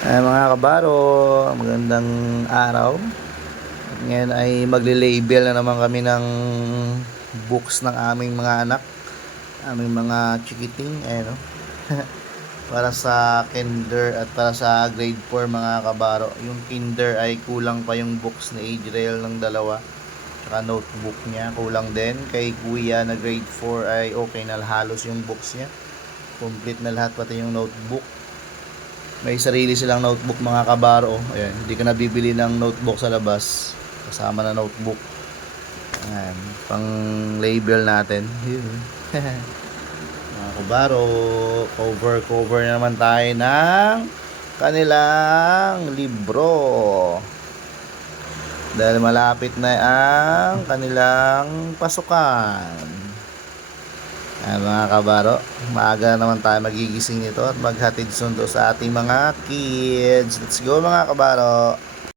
Mga kabaro, magandang araw. Ngayon ay magle-label na naman kami ng books ng aming mga anak, aming mga chikiting, no? Para sa kinder at para sa grade 4 mga kabaro. Yung kinder ay kulang pa yung books ni Adriel ng dalawa. Tsaka notebook niya, kulang din. Kay kuya na grade 4 ay okay na halos yung books niya. Complete na lahat, pati yung notebook. May sarili silang notebook mga kabaro. Ayan, hindi ka nabibili ng notebook sa labas. Kasama na notebook. Ayan, pang label natin. Yun. Mga kabaro, cover na naman tayo ng kanilang libro. Dahil malapit na ang kanilang pasukan. Mga kabaro, maaga naman tayo magigising nito at maghatid sundo sa ating mga kids. Let's go mga kabaro.